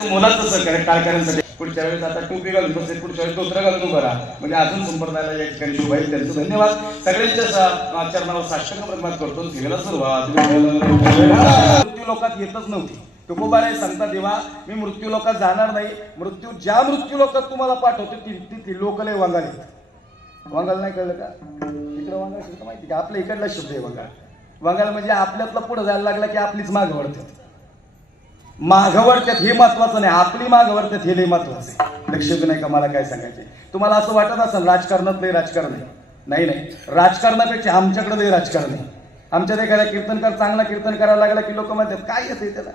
मुलाचं सहकार्य कार्यकाऱ्यांसाठी पुढच्या वेळेस आता टोपी घालून बसेल पुढच्या वेळेस दोसरं घालून उभं राहा. म्हणजे अजून संप्रदायाला या ठिकाणी शुभ आहे त्यांचं धन्यवाद. सगळ्यांच्या सा- चरणावर साष्टांग प्रतिमात करतो सेवेला सुरुवात. मृत्यू लोकात येतच नव्हती. तुकोबाराय सांगता देवा मी मृत्यू लोकात जाणार नाही. मृत्यू ज्या मृत्यू लोकात तुम्हाला पाठवतो तिथली ती- ती लोक लय वांगाल वांगाल नाही कळलं का? इकडं वांगाल माहिती का? आपल्या इकडला शब्द आहे वांगाल. वांगाल म्हणजे आपल्यातला पुढे जायला लागला की आपलीच माग वाढते माघवरत्यात हे महत्वाचं नाही आपली माघवरत्यात हे लई महत्वाचं आहे. लक्ष देऊ नाही का मला काय सांगायचं तुम्हाला असं वाटत असेल राजकारणात नाही राजकारण आहे. नाही नाही. राजकारणापेक्षा आमच्याकडे नाही राजकारण आहे. आमच्यात एखादा कीर्तनकार चांगला कीर्तन करायला लागला की लोक म्हणतात काय येते त्याला?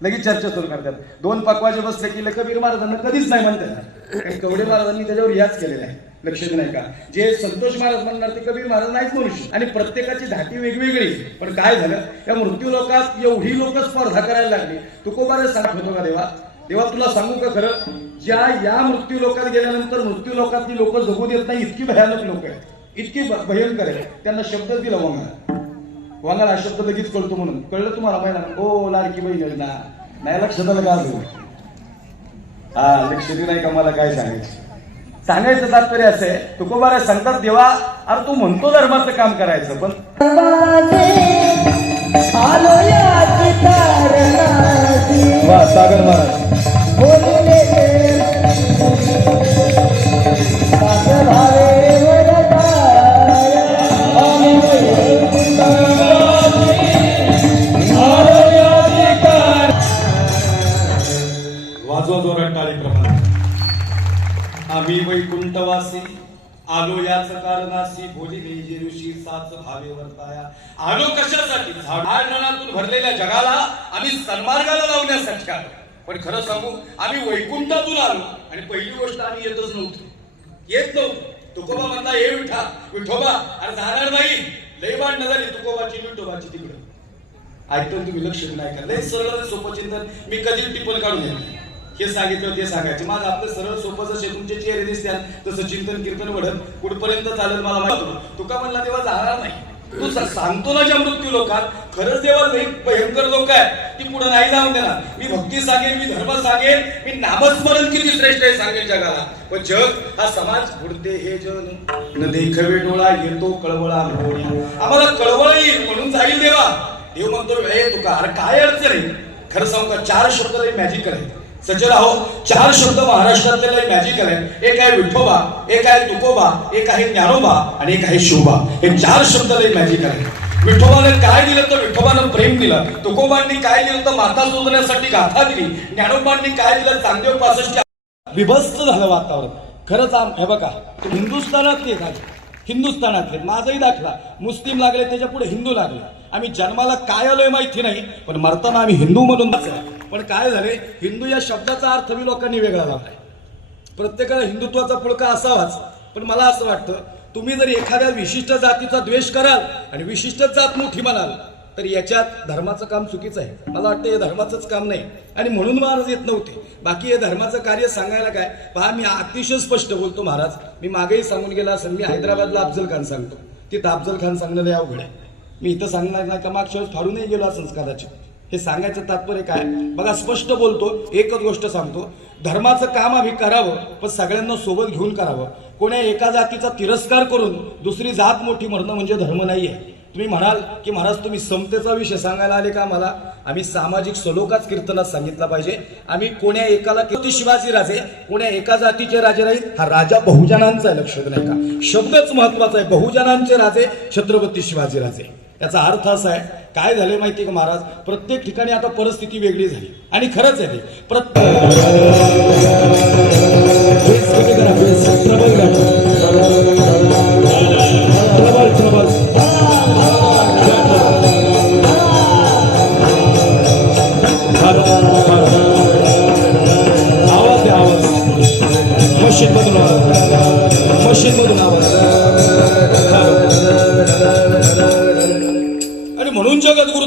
लगेच चर्चा सुरू करतात. दोन पकवाचे बसले की कबीर महाराजांना कधीच नाही म्हणतात. कवडे महाराजांनी त्याच्यावर याच केलेला आहे लक्षात नाही का? जे संतोष महाराज म्हणणार ते कबीर महाराज नाहीच मनुष्य आणि प्रत्येकाची धाटी वेगवेगळी. पण काय झालं? या मृत्यू लोकात एवढी लोक स्पर्धा करायला लागली. तुकोबारे सांगत होतो का देवा? देवा तुला सांगू का खरं? ज्या या मृत्यू लोकात गेल्यानंतर मृत्यू लोकातली लोक जगू देत नाही इतकी भयानक लोक आहेत. इतकी भयंकर आहे त्यांना शब्द दिला वांगाला. वांगाला हा शब्द लगेच कळतो म्हणून. कळलं तुम्हाला महिला ओ लाडकी बहीण योजना. नाही लक्षात आलं का अजून? हा लक्ष देऊ नाही का मला काय सांगायचं? सांगायचं तात्पर्य असं तुकोबारा सांगतात देवा अरे तू म्हणतो धर्माचं काम करायचं पण वा सागर महाराज. वैकुंठवासी आलो याच कारणासी भोली जे ऋषी साच भावे वर्ताया आलो कशासाठी? झाडांतून भरलेल्या जगाला आम्ही सन्मार्गाला लावण्यासाठी आलो. पण खरं सांगू आम्ही वैकुंठातून आलो आणि पहिली गोष्ट आम्ही येतच नव्हतो. येत नव्हतो. तुकोबा म्हणता ये विठा विठोबा अरे जाणार नाही. लय भांडणं झाली तुकोबाची विठोबाची तिकडं. ऐकतो तुम्ही लक्ष नाही का लय सरळ सोपं चिंतन. मी कधी टिप्पण काढून येत हे सांगितलं ते सांगायचे. माझं आपलं सरळ सोपं जसे तुमचे चेहरे दिसतात तसं चिंतन कीर्तन वडत कुठपर्यंत चालेल मला माहीत तुका म्हणला तेव्हा जाणार नाही. तू सांगतो ना ज्या मृत्यू लोकात खरंच देवा भयंकर लोक आहेत. की पुढे नाही जाऊन देणार. मी भक्ती सांगेन मी धर्म सांगेन मी नामस्मरण किती श्रेष्ठ आहे सांगेन जगाला. पण जग हा समाज बुडते हे जग. न देखवे डोळा येतो कळवळा आम्हाला कळवळ येईल म्हणून जाईल देवा. देव म्हणतो वेळ तुका. अरे काय अडचण आहे? खरं सांगू का चार शब्द मॅजिक मॅजिकल आहे सज्जन आहो चार शब्द महाराष्ट्रातले लई मॅजिकल आहे. एक आहे विठोबा एक आहे तुकोबा एक आहे ज्ञानोबा आणि एक आहे शोभा. हे चार शब्द लई मॅजिकल आहे. विठोबाने काय दिलं तर विठोबानं प्रेम दिलं. तुकोबांनी काय दिलं तर माता शोधण्यासाठी गाथा दिली. ज्ञानोबांनी काय दिलं? चांदेव पासष्ट विभस्त झालं वातावरण. खरंच आम हे बघा हिंदुस्थानातले झाले. हिंदुस्थानातले माझाही दाखला. मुस्लिम लागले त्याच्या पुढे हिंदू लागले. आम्ही जन्माला काय आलोय माहिती नाही पण मरताना आम्ही हिंदू म्हणून पण काय झाले हिंदू या शब्दाचा अर्थ मी लोकांनी वेगळा लावलाय. प्रत्येकाला हिंदुत्वाचा पुळका असावाच पण मला असं वाटतं तुम्ही जर एखाद्या विशिष्ट जातीचा द्वेष कराल आणि विशिष्ट जात मोठी म्हणाल तर याच्यात धर्माचं काम चुकीचं आहे. मला वाटतं हे धर्माचंच काम नाही. आणि म्हणून महाराज येत नव्हते. बाकी हे धर्माचं कार्य सांगायला काय? पहा मी अतिशय स्पष्ट बोलतो महाराज. मी मागेही सांगून गेला असेल मी हैदराबादला अफजल खान सांगतो. तिथं अफजल खान सांगणं लय अवघड आहे. मी इथं सांगणार नाही का मागच्या वेळेस फाडूनही गेलो असंच हे सांगायचं तात्पर्य काय? बघा स्पष्ट बोलतो एकच गोष्ट सांगतो. धर्माचं काम आम्ही करावं पण सगळ्यांना सोबत घेऊन करावं. कोण्या एका जातीचा तिरस्कार करून दुसरी जात मोठी म्हणणं म्हणजे धर्म नाही आहे तुम्ही म्हणाल की महाराज तुम्ही समतेचा विषय सांगायला आले का मला? आम्ही सामाजिक सलोकाच कीर्तनात सांगितला पाहिजे. आम्ही कोण्या एकाला किती शिवाजी राजे कोण्या एका जातीचे राजे नाहीत. हा राजा बहुजनांचा आहे लक्षात नाही का? शब्दच महत्त्वाचा आहे. बहुजनांचे राजे छत्रपती शिवाजी राजे. याचा अर्थ असा आहे काय झाले माहिती का महाराज? प्रत्येक ठिकाणी आता परिस्थिती वेगळी झाली. आणि खरंच आहे ते. प्रत्येक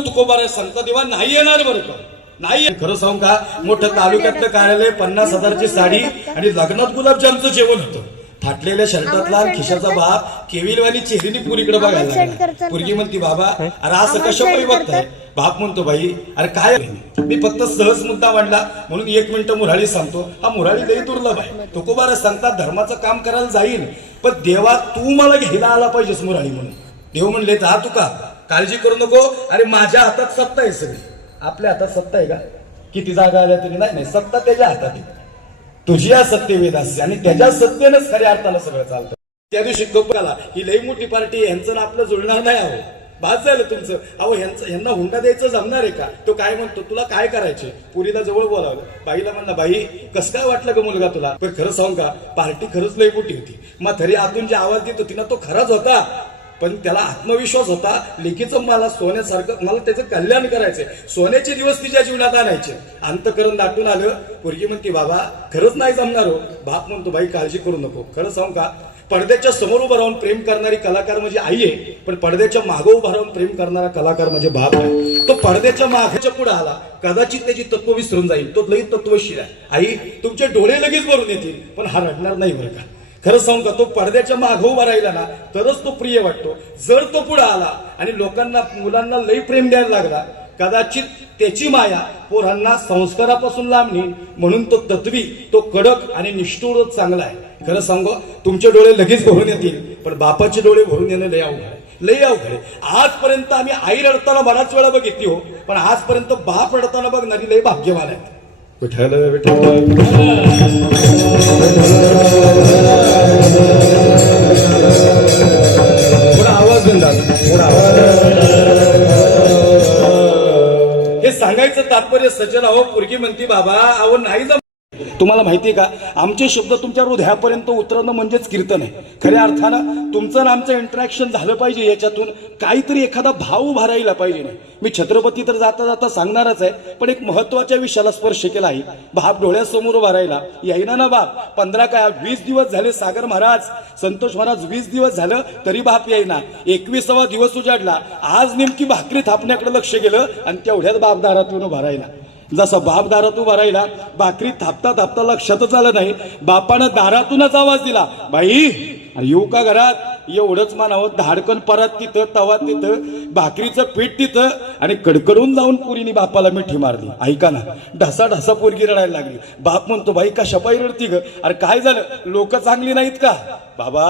तुकोबारा संत देवा नाही येणार बरं का? नाही खरं सांगू का मोठं तालुक्यातलं कार्यालय पन्नास हजारची साडी आणि लग्नात गुलाबजामचं जेवण होतं. फाटलेल्या शर्टातला खिशाचा बाप केविलवाणी चेहरीने पुरीकडे बघायला पोरगी? म्हणती बाबा अरे असं आम्हाला कशा send बघताय? बाप म्हणतो बाई अरे काय मी फक्त सहज मुद्दा मांडला. म्हणून एक मिनिट मुराळी सांगतो. हा मुराळी लई दुर्लभ आहे. तुकोबारा सांगतात धर्माचं काम करायला जाईल पण देवा तू मला घ्यायला आला पाहिजेस मुराळी म्हणून. देव म्हणले जा तू का काळजी करू नको. अरे माझ्या हातात सत्ता आहे सगळी. आपल्या हातात सत्ता आहे का? किती जागा आल्या तरी? नाही नाही सत्ता त्याच्या हातात आहे. तुझी या सत्य असते आणि त्याच्या सत्तेनंच खऱ्या अर्थानं सगळं चालतं. त्या दिवशी गोपाला ही लई मोठी पार्टी आहे यांचं ना आपलं जुळणार नाही अहो. भात झालं तुमचं. अहो ह्यांचं ह्यांना हुंडा द्यायचं जमणार आहे का? तो काय म्हणतो? तुला काय करायचे पुरीला जवळ बोलावलं. बाईला म्हणला बाई कस काय वाटलं का मुलगा तुला? पण खरं सांग का पार्टी खरंच लई मोठी होती. मग तरी आतून जे आवाज देत होती ना तो खराच होता. पण त्याला आत्मविश्वास होता. लेखीचं मला सोन्यासारखं मला त्याचं कल्याण करायचंय. सोन्याचे दिवस तिच्या जीवनात आणायचे. अंतकरण दाटून आलं. पोरगी म्हणते बाबा खरंच नाही जमणार हो. बाप म्हणतो बाई काळजी करू नको. खरं सांगू का? पडद्याच्या समोर उभं राहून प्रेम करणारी कलाकार म्हणजे आई आहे. पण पडद्याच्या मागं उभं राहून प्रेम करणारा कलाकार म्हणजे बाप आहे. तो पडद्याच्या मागच्या पुढे आला. कदाचित त्याची तत्व विसरून जाईल. तो लई तत्वशील आहे. आई तुमचे डोळे लगेच भरून येतील. पण हा रडणार नाही बरं का? खरं सांगू का तो पडद्याच्या मागं उभा राहिला ना तरच तो प्रिय वाटतो. जर तो पुढे आला आणि लोकांना मुलांना लई प्रेम द्यायला लागला कदाचित त्याची माया पोरांना संस्कारापासून लांब नेईल म्हणून तो तत्वी तो कडक आणि निष्ठुरच चांगला आहे. खरं सांगू तुमचे डोळे लगेच भरून येतील पण बापाचे डोळे भरून येणं लय अवघड आहे. लय अवघड आहे. आजपर्यंत आम्ही आई रडताना बराच वेळा बघितली हो पण आजपर्यंत बाप रडताना बघणारी लय भाग्यवान आहेत. विठ्ठल विठ्ठल आवाज बंद हे सांगायचं तात्पर्य सज्जन अहो पोरगी म्हणती बाबा अहो नाही जम तुम्हाला माहिती आहे का? आमचे शब्द तुमच्या हृदयापर्यंत उतरणं म्हणजेच कीर्तन आहे. खऱ्या अर्थानं तुमचं आणि आमचं इंटरॅक्शन झालं पाहिजे याच्यातून काहीतरी एखादा भाव उभारायला पाहिजे. नाही मी छत्रपती तर जाता जाता सांगणारच आहे पण एक महत्त्वाच्या विषयाला स्पर्श केला आहे. बाप डोळ्यासमोर उभारायला येईना ना बाप पंधरा काय वीस दिवस झाले सागर महाराज संतोष महाराज वीस दिवस झालं तरी बाप येईना एकविसावा दिवस उजाडला. आज नेमकी भाकरी थापण्याकडे लक्ष गेलं आणि तेवढ्याच बाप दारातून जसा बाप दारात उभा राहिला भाकरी थापता थापता लक्षातच आलं नाही. बापानं दारातूनच आवाज दिला बाई अरे येऊ का घरात? एवढंच मानावं धाडकन परत तिथं तवा तिथं भाकरीचं पीठ तिथं. आणि कडकडून जाऊन पुरीने बापाला मिठी मारली. ऐका ना ढसा ढसा पोरगी रडायला लागली. बाप म्हणतो बाई का शपाई रडती ग? अरे काय झालं? लोक चांगली नाहीत का? बाबा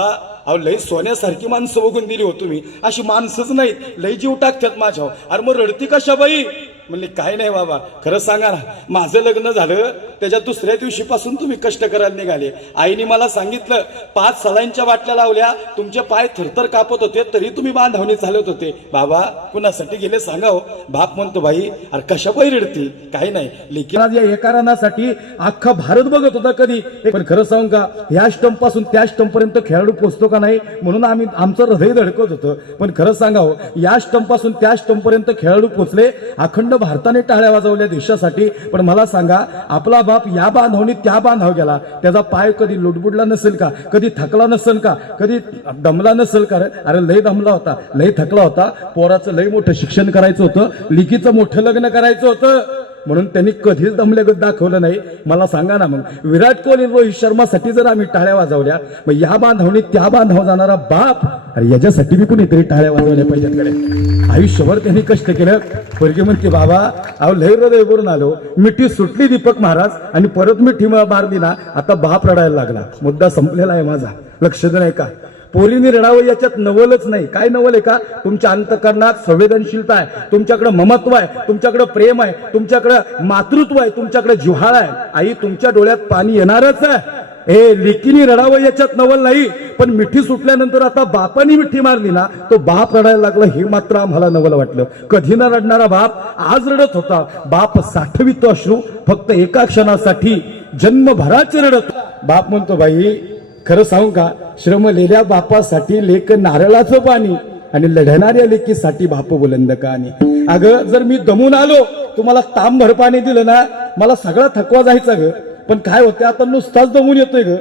अहो लई सोन्यासारखी माणसं बघून दिली हो तुम्ही. अशी माणसंच नाहीत. लई जीव टाकतात माझ्यावर. अरे मग रडती का शबाई म्हणले काय नाही बाबा खरं सांगा ना माझं लग्न झालं त्याच्या दुसऱ्या दिवशीपासून तुम्ही कष्ट करायला निघाले. आईने मला सांगितलं पाच सलाईंच्या बाटल्या लावल्या तुमचे पाय थरथर कापत होते तरी तुम्ही बांधवणी चालत होते. बाबा कुणासाठी गेले सांगा हो. बाप म्हणतो बाई अरे कशा बाई रडतील? काही नाही. लेकिन या या कारणासाठी अख्खा भारत बघत होता कधी. पण खरं सांगू का ह्या स्टंपपासून त्या स्टंप पर्यंत खेळाडू पोचतो का नाही म्हणून आम्ही आमचं हृदय धडकत होतं. पण खरं सांगावं हो, या स्टंपपासून त्या स्टंप पर्यंत खेळाडू पोचले अखंड भारताने टाळ्या वाजवल्या देशासाठी. पण मला सांगा आपला बाप या बांधवणीत त्या बांधाव हो गेला. त्याचा पाय कधी लुडबुडला नसेल का? कधी थकला नसेल का? कधी दमला नसेल का रे? अरे लय दमला होता. लय थकला होता. पोराचं लय मोठं शिक्षण करायचं होतं. लिकीचं मोठं लग्न करायचं होतं. म्हणून त्यांनी कधीच दमल्यागत दाखवलं नाही. मला सांगा ना मग विराट कोहली रोहित शर्मासाठी जर आम्ही टाळ्या वाजवल्या मग या बांधवणीत त्या बांधव जाणारा बाप अरे याच्यासाठी मी कुणीतरी टाळ्या वाजवल्या पाहिजेत कडे आयुष्यभर त्यांनी कष्ट केलं. परगी म्हणते बाबा अहो लय हृदय करून आलो. मिठी सुटली दीपक महाराज आणि परत मिठी मार दिला आता बाप रडायला लागला. मुद्दा संपलेला आहे माझा. लक्ष दे नाही का? पोरीने रडावं याच्यात नवलच नाही. काय नवल आहे का? तुमच्या अंतकरणात संवेदनशीलता आहे. तुमच्याकडे ममत्व आहे. तुमच्याकडे प्रेम आहे. तुमच्याकडे मातृत्व आहे. तुमच्याकडे जिव्हाळा आहे. आई तुमच्या डोळ्यात पाणी येणारच आहे. हे लिकीनी रडावं याच्यात नवल नाही. पण मिठी सुटल्यानंतर आता बापानी मिठी मारली ना तो बाप रडायला लागला. हे मात्र आम्हाला नवल वाटलं. कधी न रडणारा बाप आज रडत होता. बाप साठवितो अश्रू. फक्त एका क्षणासाठी जन्मभराचे रडत बाप म्हणतो बाई खरं सांगू का? श्रमलेल्या बापासाठी लेख नारळाचं पाणी आणि लढणाऱ्या लेकीसाठी बाप बुलंद कहाणी. अगं जर मी दमून आलो तुम्हाला तांबभर पाणी दिलं ना मला सगळा थकवा जायचा ग. पण काय होतं आता नुसताच दमून येतोय ग.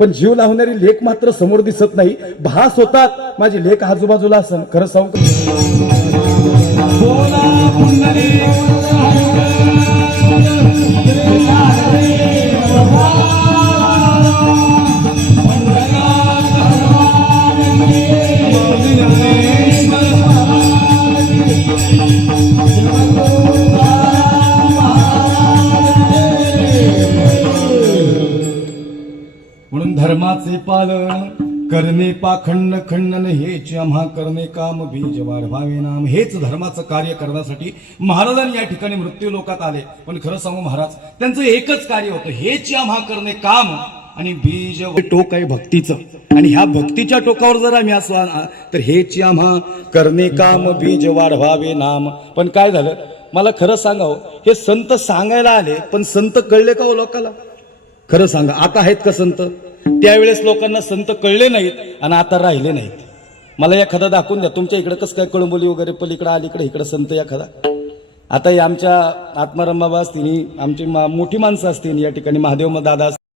पण जीव लावणारी लेख मात्र समोर दिसत नाही. भास होतात माझी लेख आजूबाजूला असं खरं सांगू का? करणे पाखंड खंडन हेच आम्हा करणे काम बीज वाढवावे नाम. हेच धर्माचं कार्य करण्यासाठी महाराजांनी या ठिकाणी मृत्यू लोकात आले. पण खरं सांगू महाराज त्यांचं एकच कार्य होतं. हेच आम्हा करणे काम आणि बीज टोक आहे भक्तीचं. आणि ह्या भक्तीच्या टोकावर जर आम्ही असं तर हेच आम्हा करणे काम बीज वाढवावे नाम. पण काय झालं? मला खरं सांगावं हो, हे संत सांगायला आले पण संत कळले का हो लोकाला? खरं सांगा आता आहेत का संत? त्यावेळेस लोकांना संत कळले नाहीत आणि आता राहिले नाहीत. मला एखादा दाखवून द्या. तुमच्या इकडे कसं काय कळंबोली वगैरे पलीकडं अलीकडे इकडे संत एखादा? आता आमच्या आत्माराम बाबा असतील आमची मा- मोठी माणसं असतील या ठिकाणी. महादेव दादा